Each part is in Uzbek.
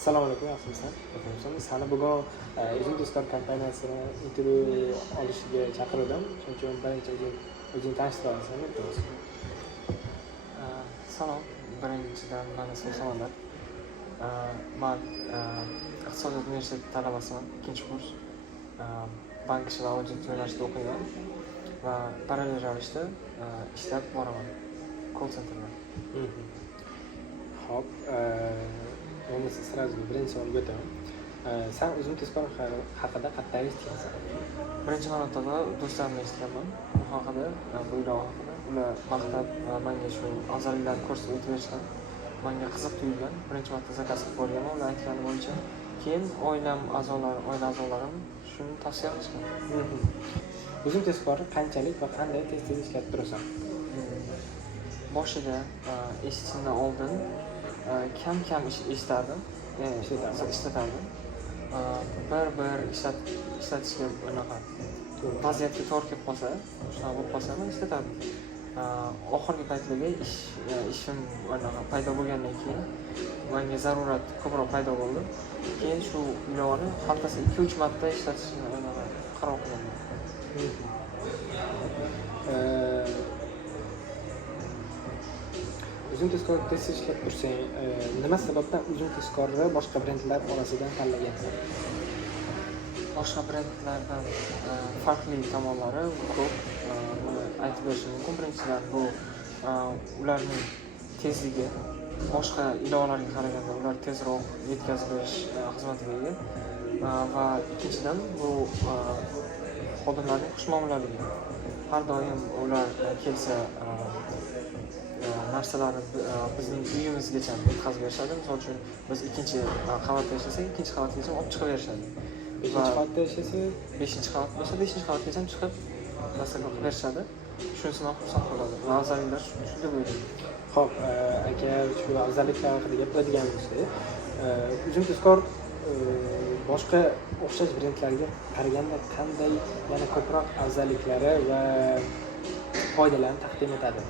Assalomu alaykum, yaxshimisizlar? Biz hali bugun Uzum Tezkor kompaniyasini intervyu olishiga chaqirdim. Shuning uchun birinchi o'zing tanishtirib olsang, iltimos. Salom, birinchidan mani salomlar. Men iqtisodiyot universiteti talabasiman, ikkinchi kurs. Bank ishi va audit yo'nalishida o'qiyman va parallel ravishda ishlab boraman call centerda. Xo'p, bo'lmasa sразу birinchi savolga o'taman. Sen Uzum Tezkor haqida qayerdan eshitgansan? Birinchi marotaba do'stlarimdan eshitganman bu haqida, bu ilova haqida. Ular maqtab menga shu afzalliklarni ko'rsatib o'tishgan. Menga qiziq tuyulgan. Birinchi marta zakaz qilib ko'rganman, ular aytgani bo'yicha. Keyin oila a'zolarim shuni tavsiya qilishgan. Uzum Tezkorni qanchalik va qanday tez ishlatib turasan? Boshida eshitishimdan oldin kam eshitardim, ishlatardim. Bir ishlatishga unaqa vaziyatga to'g'ri kelib qolsa, shunaqa bo'lib qolsa men ishlatardim. Oxirgi paytlarga ishim unaqa paydo bo'lgandan keyin menga zarurat ko'proq paydo bo'ldi. Keyin shu ilovani haftasiga 2-3 marta ishlatishni unaqa qaror qildim. Uzum Tezkorni tez ishlab tursang, nima sababdan Uzum Tezkorni boshqa brendlar orasidan tanlagansan? Boshqa brendlardan farqli tomonlari ko'p. Buni aytib berishim mumkin. Birinchidan bu ularning tezligi, boshqa ilovalarga qaraganda ular tezroq yetkazib berish xizmatiga ega. Va ikkinchidan bu xodimlarning xushmuomalaligi. Har doim ular kelsa narsalarni bizning uyimizgacha yetkazib berishadi. Misol uchun biz 2-qavatda yashasak, 2-qavatgacha olib chiqib berishadi. 5-qavatda yashasa, 5-qavat bo'lsa, 5-qavatgacha chiqib narsa qilib berishadi. Shunisidan xursand bo'ladi. Va afzalliklar shunday bo'ladi. Xo'p, agar shu afzalliklar haqida gapiradigan bo'lsak, Uzum Tezkor boshqa o'xshash brendlarga qaraganda qanday yana ko'proq afzalliklari va foydalarni taqdim etadi?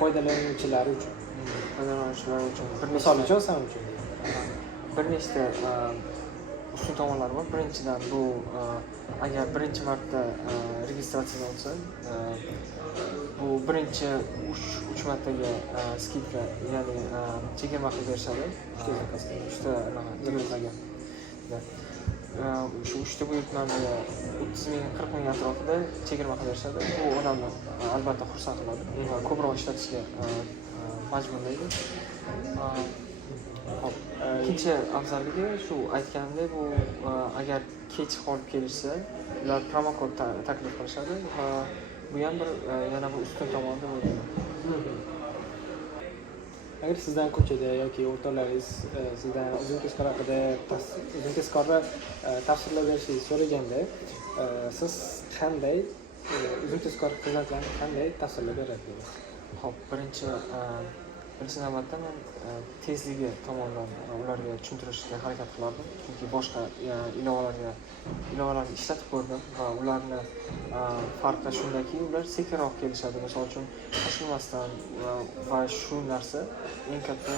Foydalanuvchilar uchun. Bir misol uchun san uchun bir nechta ustun tomonlari bor. Birinchidan bu agar birinchi marta registratsiya bo'lsa, bu birinchi 3 martaga skidka, ya'ni chegirma qilib berishadi. 3ta buyurtmaga. Shu 3ta buyurtmaga 30 ming, 40 ming atrofida chegirma qilib berishadi. Bu odamni albatta xursand qiladi va ko'proq ishlatishga majburlaydi. Ikkinchi afzalligi shu aytganimdek, bu agar kech qolib kelishsa, ular promokod taklif qilishadi va bu ham bir yana bir ustun tomoni deb o'ylayman. Agar sizdan ko'chada yoki o'rtoqlaringiz sizdan Uzum Tezkor haqida Uzum Tezkorni tavsiflab berishingizni so'raganda, siz qanday Uzum Tezkor xizmatlarini qanday tavsiflab beradingiz? Xo'p, birinchi navbatda men tezligi tomonidan ularga tushuntirishga harakat qilardim. Chunki boshqa ilovalarni ishlatib ko'rdim va ularni farqi shundaki, ular sekinroq kelishadi. Misol uchun qo'shilmasdan va shu narsa eng katta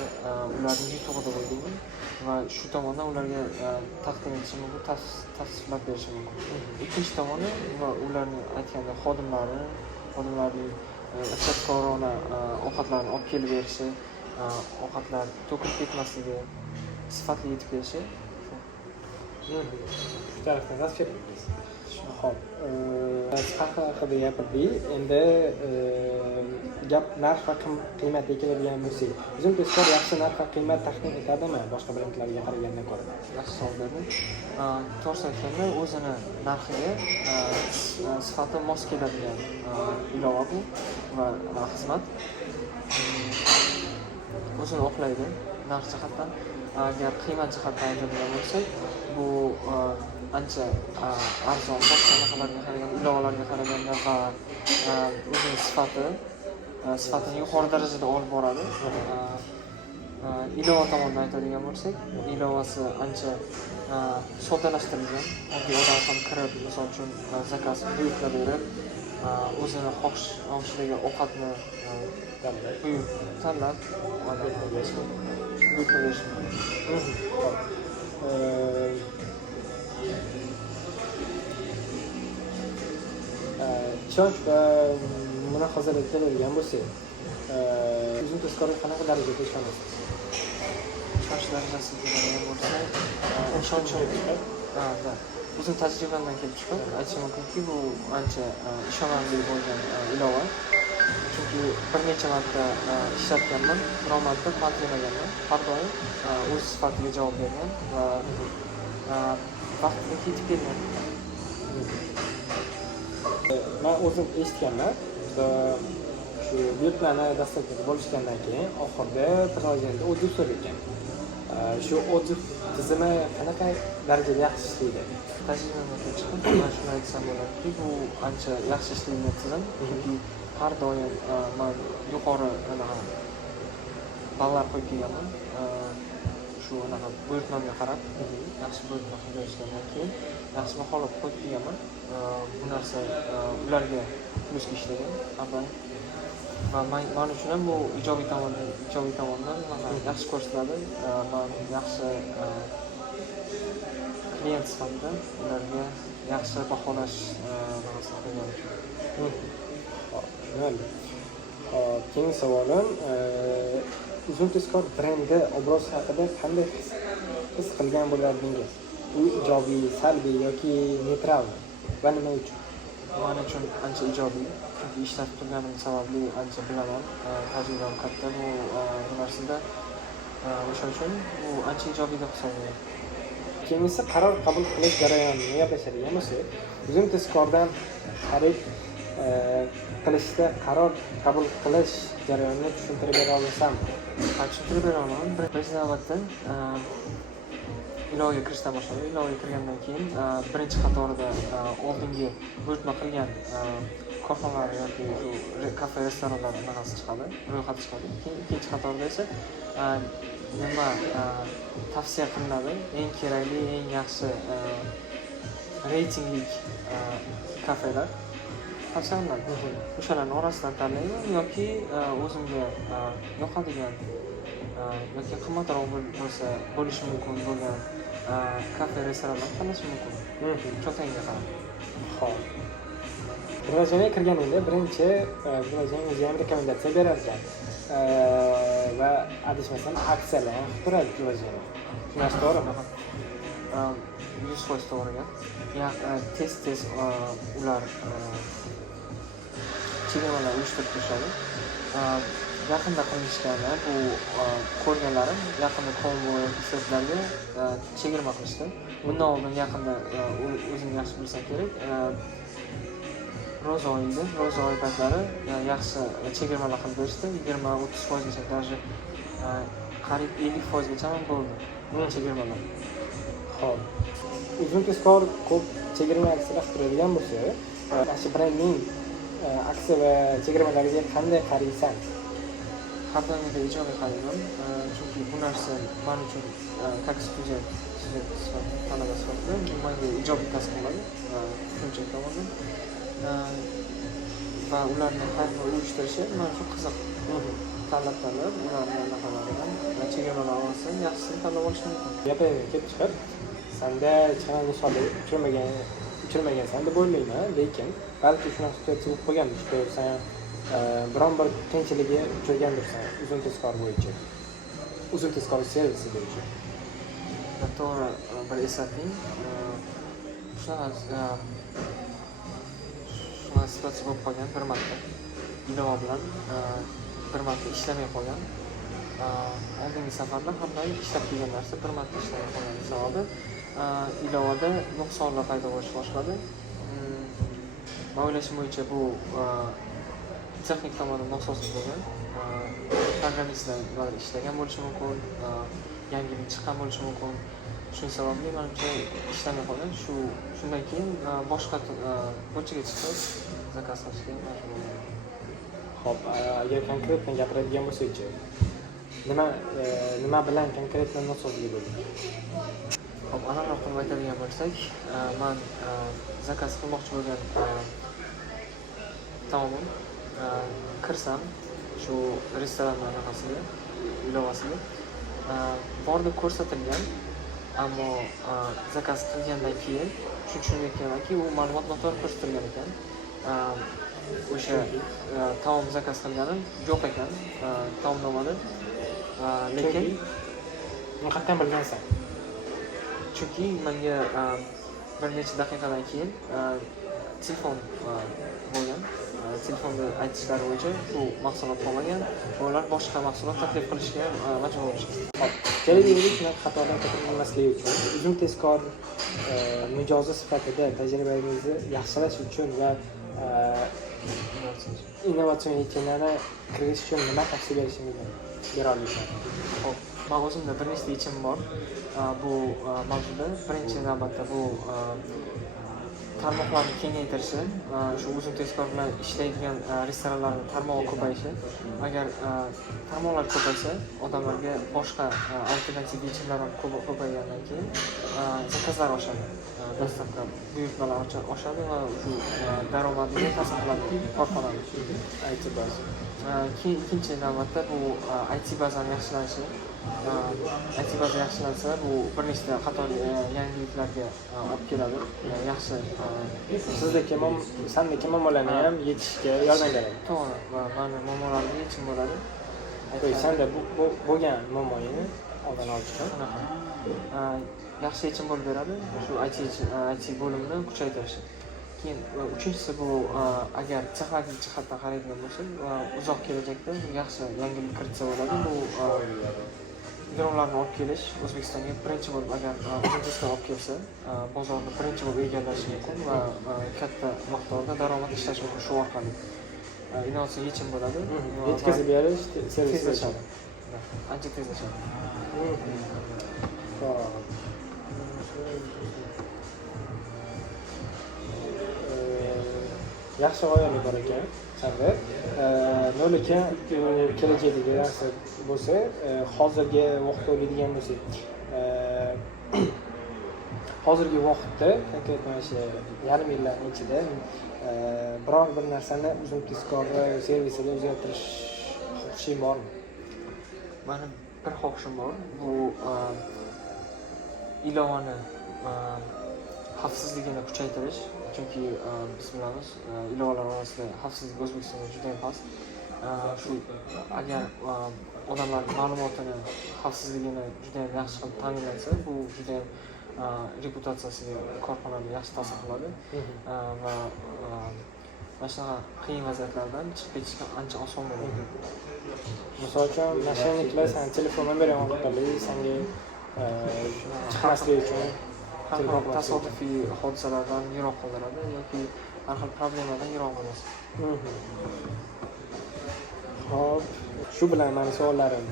ularning yutug'i deb o'ylayman va shu tomondan ularga taqdim etishim mumkin, tavsiflab berishim mumkin. Ikkinchi tomoni va ularning aytganda xodimlarning ijodkorona ovqatlarni olib kelib berishi, ovqatlar to'kilib ketmasligi, sifatli yetib kelishi. Shu tarafdan rasm beramiz. Xo'p, sifat haqida gapirdik. Endi gap narx va qiymatga keladigan bo'lsak, Uzum Tezkor yaxshi narx va qiymat taqdim etadimi boshqa brendlarga qaraganda ko'ra? Yaxshi savol berding. To'g'ri aytganda, o'zini narxiga sifati mos keladigan ilova bu va xizmat o'zini oqlaydi narx jihatdan. Agar qiymat jihatdan aytadigan bo'lsak, bu ancha arzon boshqa ilovalarga qaraganda va o'zining sifatini yuqori darajada olib boradi. Ilova tomonidan aytadigan bo'lsak, ilovasi ancha soddalashtirilgan. Oddiy odam ham kirib, misol uchun zakaz buyurtma berib, o'zini xohishidagi ovqatni tanlab oladi. buyurtma berish mumkin. Hop. Ishonch va mulohazaga keladigan bo'lsak, uzun tezkorlik qanaqa darajada ishonasiz? Ishonch darajasiga keladigan bo'lsak, ishonchim da o'zim tajribamdan kelib chiqib aytishim mumkinki, bu ancha ishonarli bo'lgan ilova. Chunki bir necha marta ishlatganman, biror marta pand yemaganman. Har doim o'z sifatiga javob bergan va vaqtida yetib kelgan. Men o'zim eshitganman va shu buyurtmani dastavkada bo'lishgandan keyin oxirida prilojeniyada o'zi so'ragan. Shu o'zi tizimi qanaqa darajada yaxshi ishlaydi? Tajribamdan kelib chiqib man shuni aytsam bo'ladiki, bu ancha yaxshi ishlaydigan tizim. Chunki har doim men yuqori ballar qo'yib kelganman. Shu buyurtmamga qarab, yaxshi buyurtma qilgandan keyin yaxshi baholab qo'yib kelganman. Bu narsa ularga plusga ishlagan. Va men uchun ham bu ijobiy tomondan yaxshi ko'rsatadi. Men yaxshi klient sifatida ularga yaxshi baholash narsa qilgan uchun. Mayli. Keyingi savolim, uzun tezkor brendi obro'si haqida qanday his qilgan bo'lardingiz? U ijobiy, salbiy yoki neytralmi? Va nima uchun? Men uchun ancha ijobiy. Chunki ishlatib turganim sababli ancha bilaman. Tajribam katta bu narsada. O'shaning uchun bu ancha ijobiy deb hisoblayman. Keyingisi qaror qabul qilish jarayonini gaplashadigan bo'lsak, uzun tezkordan xarid qilishda qaror qabul qilish jarayonini tushuntirib bera olasanmi? Tushuntirib bera olaman. Birinchi navbatda ilovaga kirishdan boshlab, ilovaga kirgandan keyin birinchi qatorida oldingi buyurtma qilgan korxonalar yoki shu kafe, restoranlar narxi chiqadi, ro'yxati chiqadi. Keyin ikkinchi qatorda esa nima tavsiya qilinadi, eng kerakli, eng yaxshi reytingli kafelar tavsiya qilinadi. O'shalarning orasidan tanlayman yoki o'zimga yoqadigan yoki qimmatroq bo'lsa bo'lishi mumkin bo'lgan kafe, restoranlar tanlash mumkin. Cho'ntagiga qarab. Xo'p. Prilojeniyga kirganingda birinchi prilojening o'zi ham rekomendatsiya berar ekan. Va adashmasam aksiyalar ham qilib turadi prilojeniya. Shu narsa to'g'rimi? 100% to'g'ri gap. Tez ular chegirmalar uyushtirib turishadi. Yaqinda qilinishganda bu ko'rganlarim yaqinda konvoy so'zlarga chegirma qilishdi. Bundan oldin yaqinda o'zing yaxshi bilsang kerak, ro'za oyi paytlari yaxshi chegirmalar qilib berishdi. 20-30% gacha, даже qariyb 50% gacha ham bo'ldi chegirmalar. Xo'p. Uzun tezkor ko'p chegirma aksiyalar qiladigan bo'lsa, mana brendning aksiya va chegirmalariga qanday qaraysan? Har doim ijobiy qarayman. Chunki bu narsa men uchun student talaba sifatida menga ijobiy ta'sir qiladi. Shuncha tomondan. Va ularni har bir uyushtirishi men uchun qiziq. Tanlab ularning naqalaridan chegirmalar orasidan yaxshisini tanlab olish mumkin. Gapingizga kelib chiqib, senda hech qanday misollar uchirmagansan deb o'ylayman, lekin balki shunaqa situatsiya bo'lib qolgandir. Sen biron bir qiyinchilikga uchragandirsan uzun tezkor bo'yicha. Uzun tezkor servisi bo'yicha. To'g'ri bir eslating. Shunaqa situatsiya bo'lib qolgan bir marta. Ilova bilan bir marta ishlamay qolgan. Oldingi safarda hamma ishlab kelgan narsa bir marta ishlamay qolgan sababi ilovada nuqsonlar paydo bo'lish boshladi. Men o'ylashim bo'yicha bu texnik tomondan nosozlik bo'lgan. Programmistlar ishlagan bo'lishi mumkin, yangilik chiqqan bo'lishi mumkin. Shu sababli menimcha ishlamay qolgan. Shundan keyin boshqa ko'chaga chiqib zakaz qilishga majbur bo'ldim. Xo'p, agar konkretdan gapiradigan bo'lsak-chi, nima bilan konkretdan nosozlik bo'ldi? Xo'p, aniqroq qilib aytadigan bo'lsak, men zakaz qilmoqchi bo'lgan taomim kirsam shu restoranning anaqasiga, ilovasiga bor deb ko'rsatilgan, ammo zakaz qilgandan keyin tushunib yetganmanki, u ma'lumot noto'g'ri ko'rsatilgan ekan. O'sha taom zakaz qilganim yo'q ekan taomnomada. Lekin qayerdan bilgansan? chunki menga bir necha daqiqadan keyin telefon bo'lgan. Telefonda aytishlari bo'yicha shu mahsulot qolmagan va ular boshqa mahsulot taklif qilishga majbur bo'lishgan. Hop, kelajakda shunaqa xatodan qutulmaslik uchun uzum tezkor mijozi sifatida tajribangizni yaxshilash uchun va innovatsion yechimlarni kiritish uchun nima tavsiya berishingizni bera olasiz? Hop, men o'zimda bir nechta yechim bor bu mavzuda. Birinchi navbatda bu tarmoqlarni kengaytirishi, shu uzum tezkor bilan ishlaydigan restoranlarning tarmog'i ko'payishi. Agar tarmoqlar ko'paysa, odamlarga boshqa alternativ yechimlar ham ko'paygandan keyin zakazlar oshadi. Dastlabki buyurtmalar oshadi va shu daromadiga ta'sir qiladi korxonaga. IT baza. Ikkinchi navbatda bu IT bazani yaxshilanishi. IT baza yaxshilansa, bu bir nechta qator yangiliklarga olib keladi. Yaxshi Sizdagi sandagi muammolarni ham yechishga yordam beradi. to'g'ri va mani muammolarimga yechim bo'ladi. Sanda bo'lgan muammoni oldini olish uchun yaxshi yechim bo'lib beradi. Shu IT bo'limini kuchaytirish. Keyin uchinchisi bu agar texnik jihatdan qaraydigan bo'lsak, uzoq kelajakda yaxshi yangilik kiritsa bo'ladi. Bu dronlarni olib kelish O'zbekistonga birinchi bo'lib agar O'zbekiston olib kelsa, bozorni birinchi bo'lib egallashi mumkin va katta miqdorda daromad ishlash mumkin shu orqali. Innovatsion yechim bo'ladi. Yetkazib berish tezlashadi. Ancha tezlashadi. Yaxshi g'oyalar bor ekan. Sanda lekin kelajakdagi narsa bo'lsa, hozirgi vaqtda o'ylaydigan bo'lsak, hozirgi vaqtda konkretman mana shu yarim yillarning ichida biror bir narsani uzum tezkor servisida o'zgartirish xohishing bormi? Mani bir xohishim bor. Bu ilovani xavfsizligini kuchaytirish. Chunki biz bilamiz, ilovalar orasida xavfsizlik O'zbekistonda juda ham past. Shu agar odamlar ma'lumotini xavfsizligini juda ham yaxshi qilib ta'minlansa, bu juda ham reputatsiyasiga korxonani yaxshi ta'sir qiladi va mana shunaqa qiyin vaziyatlardan chiqib ketishga ancha oson bo'ladi. Misol uchun, mashinaniklar san telefon nomering orqali senga chiqmaslik uchun tasodifiy hodisalardan yiroq qoldiradi yoki har xil problemadan yiroq bo'lasiz. Hop, shu bilan meni savollarim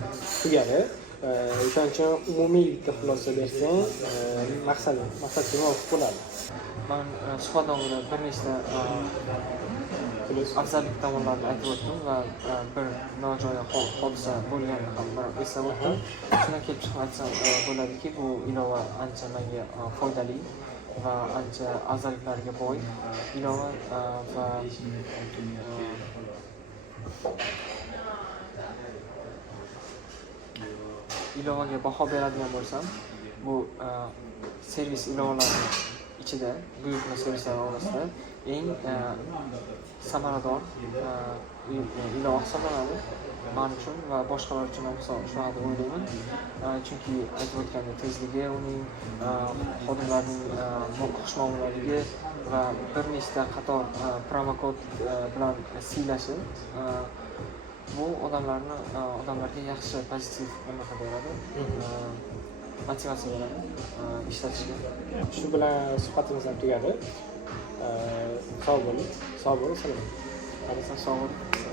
tugadi. O'shaning uchun umumiy bitta xulosa bersang, maqsadga muvofiq bo'ladi. Men suhbat davomida bir nechta afzallik tomonlarini aytib o'tdim va bir nojo'ya hodisa bo'lganini ham eslab o'tdim. Shundan kelib chiqib aytsam bo'ladiki, bu ilova ancha menga foydali va ancha afzalliklarga boy ilova va ilovaga baho beradigan bo'lsam, bu servis ilovalarining ichida, buyurtma servislar orasida eng samarador ilova hisoblanadi men uchun va boshqalar uchun ham shunaqa deb o'ylayman. Chunki aytib o'tgandek, tezligi, uning xodimlarning xushmuomalaligi va bir nechta qator promokod bilan siylashi bu odamlarga yaxshi pozitiv anaqa beradi, motivatsiya beradi ishlatishga. Shu bilan suhbatimiz ham tugadi. Sog' bo'ling, salomat. Sog' bo'ling.